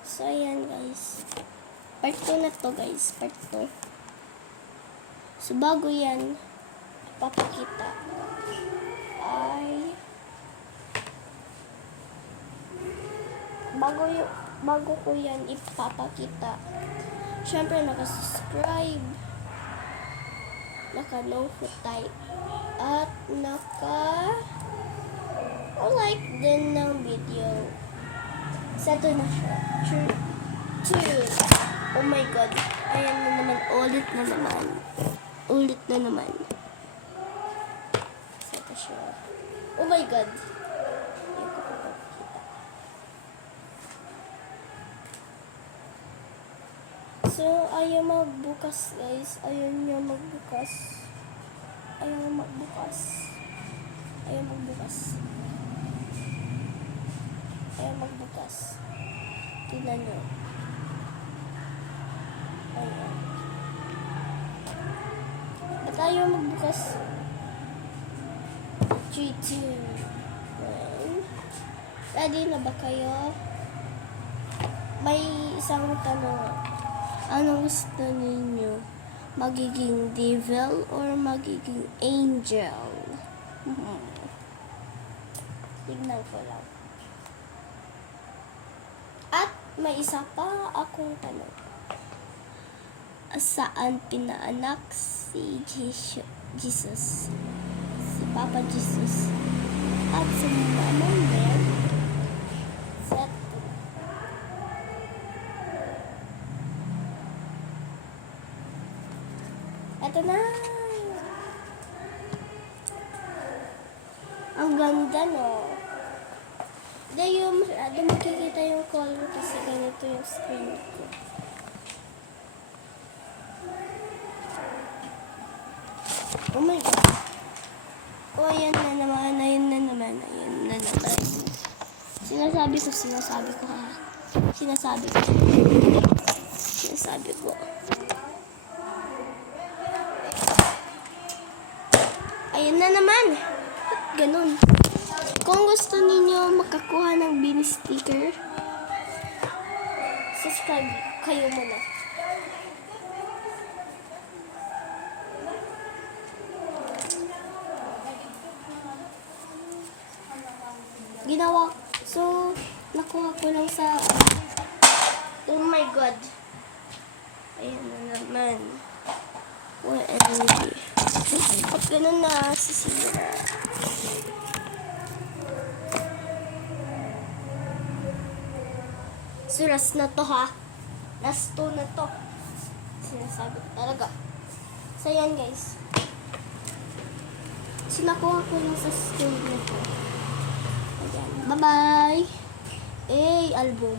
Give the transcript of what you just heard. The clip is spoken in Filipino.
So, ayan guys. Part 2 na to guys. Part 2. So, bago yan, papakita ay bago ko yan ipapakita. Syempre, naka-subscribe, naka-notify, at naka-like din ng video. Seto na siya. 2. Oh my god. Ayan na naman. Ulit na naman. Seto siya. Oh my god. Ayan ko pa pakita. So, ayaw magbukas guys. Ayaw magbukas. Tignan nyo. Ayan. Ba't ayaw magbukas? 3, 2, 1. Ready na ba kayo? May isang tanong. Anong gusto ninyo? Magiging devil or magiging angel? Tignan ko lang. At may isa pa akong tanong. Saan pinaanak si Jesus? Si Papa Jesus. At si Mama Mary. Set. Ito na. Ang ganda, no? Hindi yung masyado makikita yung color kasi ganito yung screen ko. Oh my god. Oh, ayan na naman. Sinasabi ko ha. Sinasabi ko. Ayan na naman. Ba't ganun? Kung gusto ninyo makakuha ng beanie sticker, subscribe kayo muna. So, nakuha ko lang sa, oh my god. Ayan na naman. OMG. At ganun na, sisira. So, last na to ha. Last 2 na to. Sinasabi ko talaga. So, yan guys. So, nakuha ko lang sa screen na to. Ayan. Bye-bye. Album.